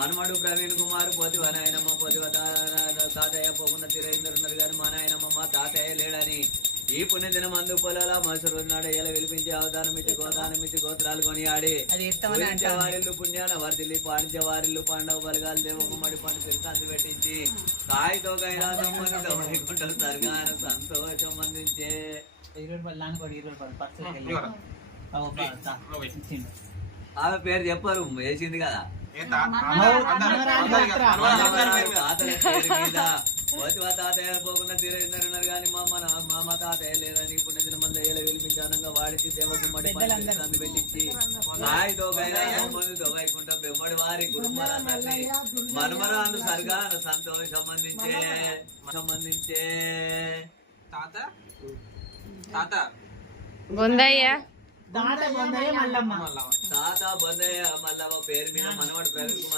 మనమడు ప్రవీణ్ కుమార్ పోతివ నాయనమ్మ పోతివ తాతయ్య పోకుండా తిరేందరున్నారు కానీ మా నాయనమ్మ మా తాతయ్య లేడని ఈ పుణ్యదినం అందు పొలాల మరుసటి రోజు నాడు ఇలా విలిపించి అవదానం ఇచ్చి గోత్రాలు కొనియాడి వారిల్లు పుణ్యాన వర్దిల్లి పాడించే వారిల్లు పండగ బలగాలు దేవ గుమ్మడి పండు తిరిగి పెట్టించి కాయతో కైలాసంతో వైకుంఠం సరిగాన సంతోషం అందించే ఆమె పేరు చెప్పరు వేసింది కదా తాతయ్య పోకుండా తీరేందరున్నారు కానీ మా తాతయ్య లేదని పుణ్యదిన మంది వెలిపించానంగా వాడిచి దేవగుమ్మడి పండు పెట్టించి కాయతో కైలాసంతో వైకుంఠం బెమ్మడి వారి కుటుంబాలందరినీ మనుమరాలు సరిగాన సంతోషం సంబంధించే తాత తాత బొందయ్య తాత బొందయ్య మల్లమ్మ పేరు మీద మనవాడు ప్రవీణ్ కుమార్